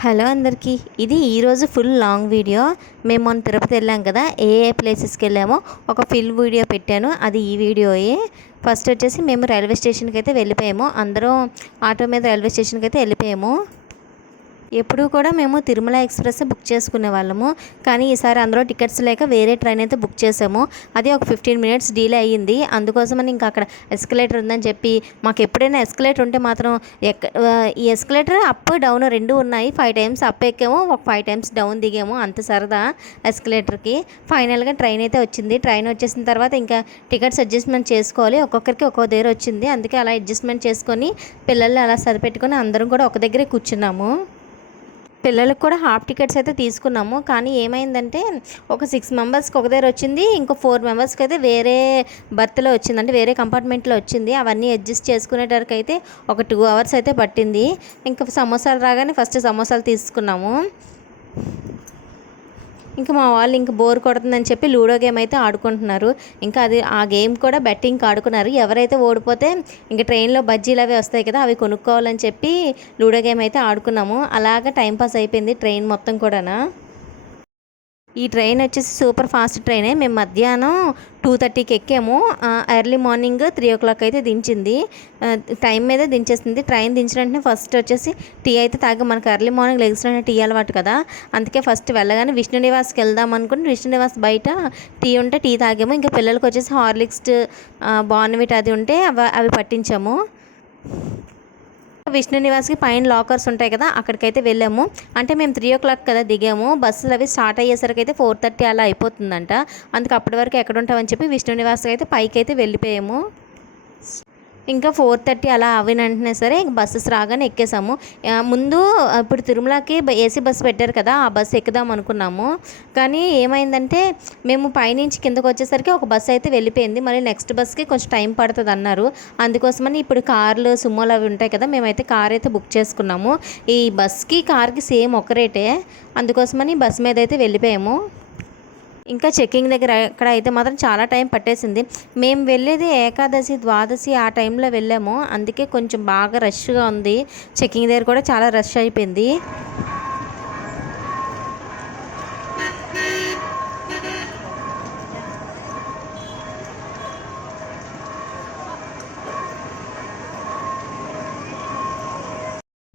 Hello అందరికీ ఇది ఈరోజు ఫుల్ లాంగ్ వీడియో. మేము మొన్న తిరుపతి వెళ్ళాం కదా ఏ ఏ ప్లేసెస్కి వెళ్ళామో ఒక ఫుల్ వీడియో పెట్టాను అది ఈ వీడియోయే. ఫస్ట్ వచ్చేసి మేము రైల్వే స్టేషన్కి అయితే వెళ్ళిపోయాము అందరం ఆటో మీద రైల్వే స్టేషన్కి అయితే వెళ్ళిపోయాము. ఎప్పుడూ కూడా మేము తిరుమల ఎక్స్ప్రెస్ బుక్ చేసుకునే వాళ్ళము. కానీ ఈసారి అందులో టికెట్స్ లేక వేరే ట్రైన్ అయితే బుక్ చేసాము. అది ఒక ఫిఫ్టీన్ మినిట్స్ డీలే అయ్యింది. అందుకోసమని ఇంకా అక్కడ ఎస్కలేటర్ ఉందని చెప్పి మాకు ఎప్పుడైనా ఎస్కలేటర్ ఉంటే మాత్రం ఎక్క ఈ ఎస్కలేటర్ అప్ డౌన్ రెండు ఉన్నాయి. ఫైవ్ టైమ్స్ అప్ ఎక్కాము. ఒక ఫైవ్ టైమ్స్ డౌన్ దిగాము. అంత సరదా ఎస్కలేటర్కి. ఫైనల్గా ట్రైన్ అయితే వచ్చింది. ట్రైన్ వచ్చేసిన తర్వాత ఇంకా టికెట్స్ అడ్జస్ట్మెంట్ చేసుకోవాలి. ఒక్కొక్కరికి ఒక్కో దగ్గర వచ్చింది. అందుకే అలా అడ్జస్ట్మెంట్ చేసుకొని పిల్లల్ని అలా సరిపెట్టుకొని అందరం కూడా ఒక దగ్గరే కూర్చున్నాము. పిల్లలకు కూడా హాఫ్ టికెట్స్ అయితే తీసుకున్నాము. కానీ ఏమైందంటే ఒక సిక్స్ మెంబర్స్కి ఒక దగ్గర వచ్చింది ఇంకో ఫోర్ మెంబర్స్కి అయితే వేరే బర్త్లో వచ్చింది. అంటే వేరే కంపార్ట్మెంట్లో వచ్చింది. అవన్నీ అడ్జస్ట్ చేసుకునేటరకు అయితే ఒక టూ అవర్స్ అయితే పట్టింది. ఇంకా సమోసాలు రాగానే ఫస్ట్ సమోసాలు తీసుకున్నాము. ఇంకా మా వాళ్ళు ఇంకా బోర్ కొడుతుందని చెప్పి లూడో గేమ్ అయితే ఆడుకుంటున్నారు. ఇంకా అది ఆ గేమ్ కూడా బెట్టింగ్ ఆడుకున్నారు. ఎవరైతే ఓడిపోతే ఇంక ట్రైన్లో బజ్జీలు అవి వస్తాయి కదా అవి కొనుక్కోవాలని చెప్పి లూడో గేమ్ అయితే ఆడుకున్నాము. అలాగా టైంపాస్ అయిపోయింది ట్రైన్ మొత్తం కూడానా? ఈ ట్రైన్ వచ్చేసి సూపర్ ఫాస్ట్ ట్రైనే. మేము మధ్యాహ్నం టూ థర్టీకి ఎక్కాము. Early morning three o'clock అయితే దించింది. టైం మీద దించేసింది ట్రైన్ దించిన వెంటనే ఫస్ట్ వచ్చేసి టీ అయితే తాగి. మనకు ఎర్లీ మార్నింగ్ లెగ్సిన టీ అలవాటు కదా. అందుకే ఫస్ట్ వెళ్ళగానే విష్ణు నివాస్కి వెళ్దాం అనుకుని విష్ణు నివాస్ బయట టీ ఉంటే టీ తాగాము. ఇంకా పిల్లలకి వచ్చేసి హార్లిక్స్ బాన్విట్ అది ఉంటే అవి అవి పట్టించాము. విష్ణు నివాస్కి పైన లాకర్స్ ఉంటాయి కదా అక్కడికైతే వెళ్ళాము. అంటే మేము త్రీ ఓ క్లాక్ కదా దిగాము. బస్సులు అవి స్టార్ట్ అయ్యేసరికి అయితే ఫోర్ థర్టీ అలా అయిపోతుందంట. అందుకు అప్పటి వరకు ఎక్కడ ఉంటామని చెప్పి విష్ణు నివాస్కి అయితే పైకి అయితే వెళ్ళిపోయాము. ఇంకా ఫోర్ థర్టీ అలా అవిన వెంటనే సరే బస్సెస్ రాగానే ఎక్కేసాము. ముందు ఇప్పుడు తిరుమలకి ఏసీ బస్సు పెట్టారు కదా ఆ బస్సు ఎక్కుదాం అనుకున్నాము. కానీ ఏమైందంటే మేము పైనుంచి కిందకు వచ్చేసరికి ఒక బస్సు అయితే వెళ్ళిపోయింది. మళ్ళీ నెక్స్ట్ బస్కి కొంచెం టైం పడుతుంది అన్నారు. అందుకోసమని ఇప్పుడు కార్లు సుమోలు అవి ఉంటాయి కదా మేమైతే కార్ అయితే బుక్ చేసుకున్నాము. ఈ బస్కి కార్కి సేమ్ ఒక రేటే. అందుకోసమని బస్ మీద అయితే వెళ్ళిపోయాము. ఇంకా చెక్కింగ్ దగ్గర ఎక్కడ అయితే మాత్రం చాలా టైం పట్టేసింది. మేము వెళ్ళేది ఏకాదశి ద్వాదశి ఆ టైంలో వెళ్ళాము. అందుకే కొంచెం బాగా రష్గా ఉంది. చెక్కింగ్ దగ్గర కూడా చాలా రష్ అయిపోయింది.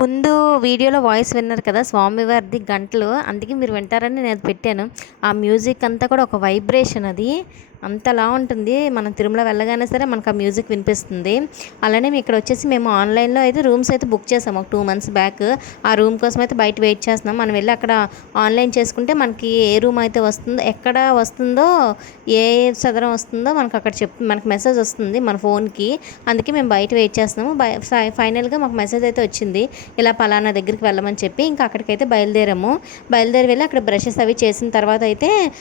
ముందు వీడియోలో వాయిస్ విన్నారు కదా స్వామివారిది గంటలు అందుకే మీరు వింటారని నేను అది పెట్టాను. ఆ మ్యూజిక్ అంతా కూడా ఒక వైబ్రేషన్ అది. అంతలా ఉంటుంది. మనం తిరుమల వెళ్ళగానే సరే మనకు ఆ మ్యూజిక్ వినిపిస్తుంది. అలానే ఇక్కడ వచ్చేసి మేము ఆన్లైన్లో అయితే రూమ్స్ అయితే బుక్ చేసాము. ఒక టూ మంత్స్ బ్యాక్. ఆ రూమ్ కోసం అయితే బయట వెయిట్ చేస్తున్నాం. మనం వెళ్ళి అక్కడ ఆన్లైన్ చేసుకుంటే మనకి ఏ రూమ్ అయితే వస్తుందో ఎక్కడ వస్తుందో ఏ సదరం వస్తుందో మనకు అక్కడ చెప్ మనకు మెసేజ్ వస్తుంది మన ఫోన్కి. అందుకే మేము బయట వెయిట్ చేస్తున్నాము. ఫై- ఫైనల్గా మాకు మెసేజ్ అయితే వచ్చింది. ఇలా పలానా దగ్గరికి వెళ్ళమని చెప్పి ఇంకా అక్కడికైతే బయలుదేరాము. బయలుదేరి వెళ్ళి అక్కడ బ్రషెస్ అవి చేసిన తర్వాత అయితే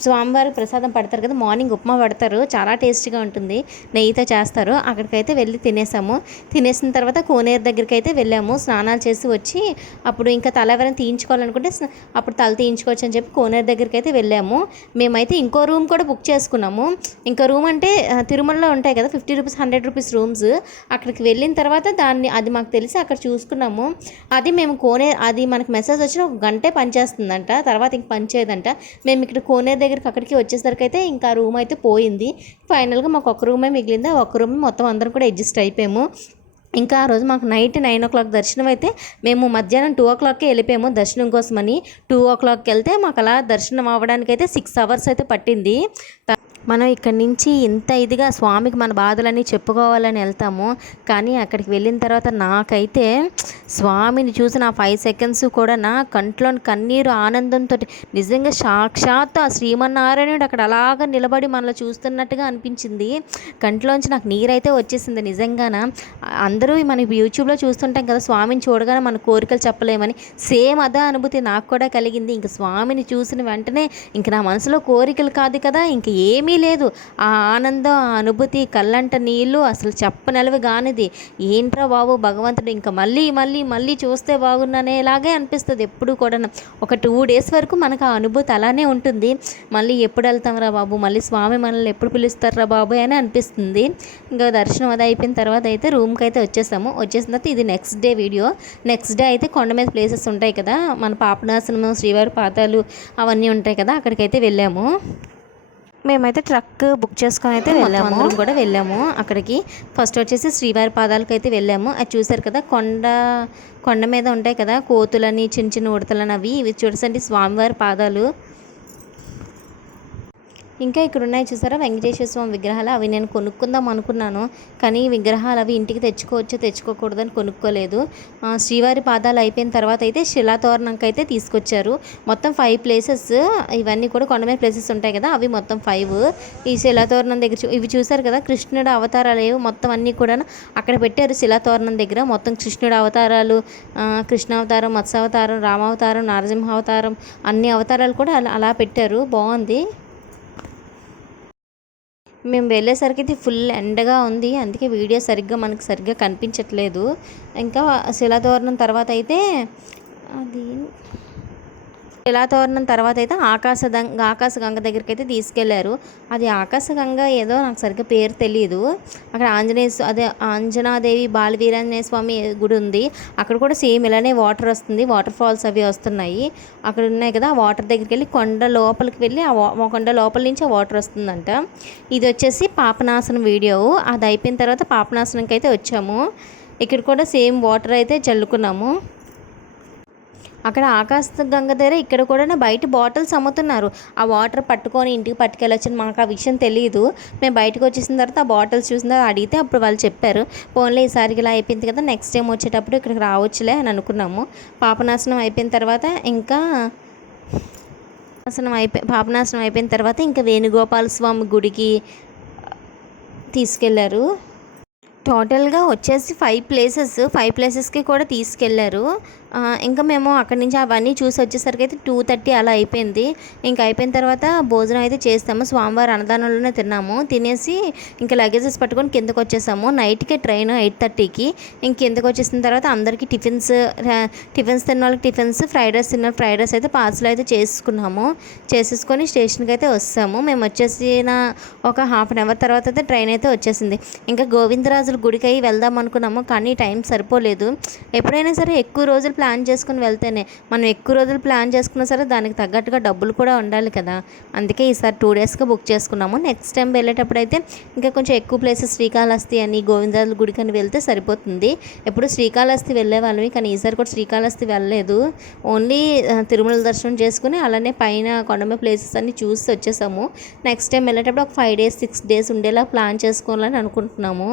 స్వామివారి ప్రసాదం పెడతారు కదా మార్నింగ్ ఉప్మా పెడతారు చాలా టేస్టీగా ఉంటుంది. నెయ్యితో చేస్తారు. అక్కడికైతే వెళ్ళి తినేసాము. తినేసిన తర్వాత కోనేరు దగ్గరికి అయితే వెళ్ళాము. స్నానాలు చేసి వచ్చి అప్పుడు ఇంకా తల ఎవరైనా తీయించుకోవాలనుకుంటే అప్పుడు తల తీయించుకోవచ్చు అని చెప్పి కోనేరు దగ్గరికి అయితే వెళ్ళాము. మేమైతే ఇంకో రూమ్ కూడా బుక్ చేసుకున్నాము. ఇంకో రూమ్ అంటే తిరుమలలో ఉంటాయి కదా fifty rupees hundred rupees rooms. అక్కడికి వెళ్ళిన తర్వాత దాన్ని అది మాకు తెలిసి అక్కడ చూసుకున్నాము. అది మేము కోనే అది మనకు మెసేజ్ వచ్చిన ఒక గంటే పనిచేస్తుందంట. తర్వాత ఇంక పనిచేయదంట మేము ఇక్కడ కోనేరు దగ్గరికి అక్కడికి వచ్చేసరికి అయితే ఇంకా రూమ్ అయితే పోయింది. ఫైనల్గా మాకు ఒక రూమే మిగిలింది. ఆ ఒక్క రూమ్ మొత్తం అందరం కూడా అడ్జస్ట్ అయిపోయాము. ఇంకా ఆ రోజు మాకు నైట్ నైన్ ఓ క్లాక్ దర్శనం అయితే మేము మధ్యాహ్నం టూ ఓ క్లాక్కి వెళ్ళిపోయాము దర్శనం కోసమని. టూ ఓ క్లాక్కి వెళ్తే మాకు అలా దర్శనం అవ్వడానికి అయితే సిక్స్ అవర్స్ అయితే పట్టింది. మనం ఇక్కడి నుంచి ఇంత ఇదిగా స్వామికి మన బాధలన్నీ చెప్పుకోవాలని వెళ్తాము. కానీ అక్కడికి వెళ్ళిన తర్వాత నాకైతే స్వామిని చూసిన ఆ ఫైవ్ సెకండ్స్ కూడా నా కంట్లో కన్నీరు ఆనందంతో నిజంగా సాక్షాత్ ఆ శ్రీమన్నారాయణుడు అక్కడ అలాగ నిలబడి మనల్ని చూస్తున్నట్టుగా అనిపించింది. కంట్లోంచి నాకు నీరైతే వచ్చేసింది నిజంగాన. అందరూ మనం యూట్యూబ్లో చూస్తుంటాం కదా స్వామిని చూడగానే మన కోరికలు చెప్పలేమని. సేమ్ అదే అనుభూతి నాకు కూడా కలిగింది. ఇంక స్వామిని చూసిన వెంటనే ఇంక నా మనసులో కోరికలు కాదు కదా ఇంక ఏమి ఏమీ లేదు. ఆ ఆనందం ఆ అనుభూతి కళ్ళంట నీళ్ళు అసలు చెప్పనలవి కానిది ఏంట్రా బాబు భగవంతుడు ఇంకా మళ్ళీ మళ్ళీ మళ్ళీ చూస్తే బాగున్నానేలాగే అనిపిస్తుంది ఎప్పుడు కూడా ఒక టూ డేస్ వరకు మనకు ఆ అనుభూతి అలానే ఉంటుంది. మళ్ళీ ఎప్పుడు వెళ్తాంరా బాబు? మళ్ళీ స్వామి మనల్ని ఎప్పుడు పిలుస్తారా బాబు అని అనిపిస్తుంది. ఇంకా దర్శనం అది అయిపోయిన తర్వాత అయితే రూమ్కి అయితే వచ్చేసాము. వచ్చేసిన తర్వాత ఇది next day video. Next day అయితే కొండ మీద ప్లేసెస్ ఉంటాయి కదా. మన పాపనాశనము శ్రీవారి పాతాలు అవన్నీ ఉంటాయి కదా. అక్కడికైతే వెళ్ళాము. మేమైతే ట్రక్ బుక్ చేసుకొని అయితే వెళ్ళాము. అందరం కూడా వెళ్ళాము. అక్కడికి ఫస్ట్ వచ్చేసి శ్రీవారి పాదాలకు అయితే వెళ్ళాము. అది చూసారు కదా కొండ కొండ మీద ఉంటాయి కదా కోతులని చిన్న చిన్న ఉడతలని అవి. ఇవి చూడండి స్వామివారి పాదాలు. ఇంకా ఇక్కడ ఉన్నాయి చూసారా? వెంకటేశ్వర స్వామి విగ్రహాలు. అవి నేను కొనుక్కుందాం అనుకున్నాను. కానీ ఈ విగ్రహాలు అవి ఇంటికి తెచ్చుకోవచ్చు తెచ్చుకోకూడదని కొనుక్కోలేదు. శ్రీవారి పాదాలు అయిపోయిన తర్వాత అయితే శిలాతోరణంకి అయితే తీసుకొచ్చారు. మొత్తం ఫైవ్ ప్లేసెస్ ఇవన్నీ కూడా కొండమైన ప్లేసెస్ ఉంటాయి కదా అవి మొత్తం ఫైవ్ ఈ శిలాతోరణం దగ్గర చూ- ఇవి చూసారు కదా కృష్ణుడు అవతారాలు ఏవి మొత్తం అన్నీ కూడా అక్కడ పెట్టారు శిలాతోరణం దగ్గర. మొత్తం కృష్ణుడు అవతారాలు కృష్ణావతారం మత్స్యావతారం రామావతారం నారసింహావతారం అన్ని అవతారాలు కూడా అలా అలా పెట్టారు. బాగుంది. మేము వెళ్ళేసరికి అయితే ఫుల్ ఎండగా ఉంది. అందుకే వీడియో సరిగ్గా మనకు సరిగ్గా కనిపించట్లేదు. ఇంకా శిలాదోరణం తర్వాత అయితే అది శిలాతోరణం తర్వాత అయితే ఆకాశ ఆకాశగంగ దగ్గరికి అయితే తీసుకెళ్ళారు. అది ఆకాశగంగ ఏదో నాకు సరిగ్గా పేరు తెలియదు అక్కడ ఆంజనేయ అదే ఆంజనాదేవి బాలవీరాంజనేయ స్వామి గుడి ఉంది. అక్కడ కూడా సేమ్ ఇలానే వాటర్ వస్తుంది. వాటర్ ఫాల్స్ అవి వస్తున్నాయి. అక్కడ ఉన్నాయి కదా ఆ వాటర్ దగ్గరికి వెళ్ళి కొండ లోపలికి వెళ్ళి ఆ ఆ కొండ లోపల నుంచి ఆ వాటర్ వస్తుందంట. ఇది వచ్చేసి పాపనాశనం వీడియో. అది అయిపోయిన తర్వాత పాపనాశనంకి అయితే వచ్చాము. ఇక్కడ కూడా సేమ్ వాటర్ అయితే చల్లుకున్నాము. అక్కడ ఆకాశ గంగ దగ్గర ఇక్కడ కూడా బయట బాటిల్స్ అమ్ముతున్నారు. ఆ వాటర్ పట్టుకొని ఇంటికి పట్టుకెళ్ళొచ్చు మాకు ఆ విషయం తెలియదు మేము బయటకు వచ్చేసిన తర్వాత ఆ బాటిల్స్ చూసిన తర్వాత అడిగితే అప్పుడు వాళ్ళు చెప్పారు. పోన్లే ఈసారికి ఇలా అయిపోయింది కదా నెక్స్ట్ టైం వచ్చేటప్పుడు ఇక్కడికి రావచ్చులే అని అనుకున్నాము. పాపనాశనం అయిపోయిన తర్వాత ఇంకా నాశనం అయిపోయి పాపనాశనం అయిపోయిన తర్వాత ఇంకా వేణుగోపాల స్వామి గుడికి తీసుకెళ్ళారు టోటల్గా వచ్చేసి ఫైవ్ ప్లేసెస్ ఫైవ్ ప్లేసెస్కి కూడా తీసుకెళ్ళారు ఇంకా మేము అక్కడి నుంచి అవన్నీ చూసి వచ్చేసరికి అయితే టూ థర్టీ అలా అయిపోయింది. ఇంకా అయిపోయిన తర్వాత భోజనం అయితే చేస్తాము. స్వామివారి అన్నదానంలోనే తిన్నాము. తినేసి ఇంకా లగేజెస్ పట్టుకొని కిందకు వచ్చేసాము. నైట్కి ట్రైన్ ఎయిట్ థర్టీకి ఇంక కిందకు వచ్చేసిన తర్వాత అందరికీ టిఫిన్స్ టిఫిన్స్ తిన్న వాళ్ళకి టిఫిన్స్ ఫ్రైడ్ రైస్ తిన్న ఫ్రైడ్ రైస్ అయితే పార్సల్ అయితే చేసుకున్నాము. చేసేసుకొని స్టేషన్కి అయితే వస్తాము. మేము వచ్చేసిన ఒక హాఫ్ అన్ అవర్ తర్వాత అయితే ట్రైన్ అయితే వచ్చేసింది. ఇంకా గోవిందరాజుల గుడికి అయి వెళ్దాం అనుకున్నాము. కానీ టైం సరిపోలేదు. ఎప్పుడైనా సరే ఎక్కువ రోజులు ప్లాన్ చేసుకుని వెళ్తేనే మనం ఎక్కువ రోజులు ప్లాన్ చేసుకున్నా సరే దానికి తగ్గట్టుగా డబ్బులు కూడా ఉండాలి కదా. అందుకే ఈసారి టూ డేస్గా బుక్ చేసుకున్నాము. నెక్స్ట్ టైం వెళ్ళేటప్పుడు అయితే ఇంకా కొంచెం ఎక్కువ ప్లేసెస్ శ్రీకాళహస్తి అని గోవిందాల గుడికి అని వెళ్తే సరిపోతుంది. ఎప్పుడు శ్రీకాళహస్తి వెళ్ళే వాళ్ళమి కానీ ఈసారి కూడా శ్రీకాళహస్తి వెళ్ళలేదు. ఓన్లీ తిరుమల దర్శనం చేసుకుని అలానే పైన కొండమ ప్లేసెస్ అన్ని చూసి వచ్చేసాము. నెక్స్ట్ టైం వెళ్ళేటప్పుడు ఒక ఫైవ్ డేస్ సిక్స్ డేస్ ఉండేలా ప్లాన్ చేసుకోవాలని అనుకుంటున్నాము.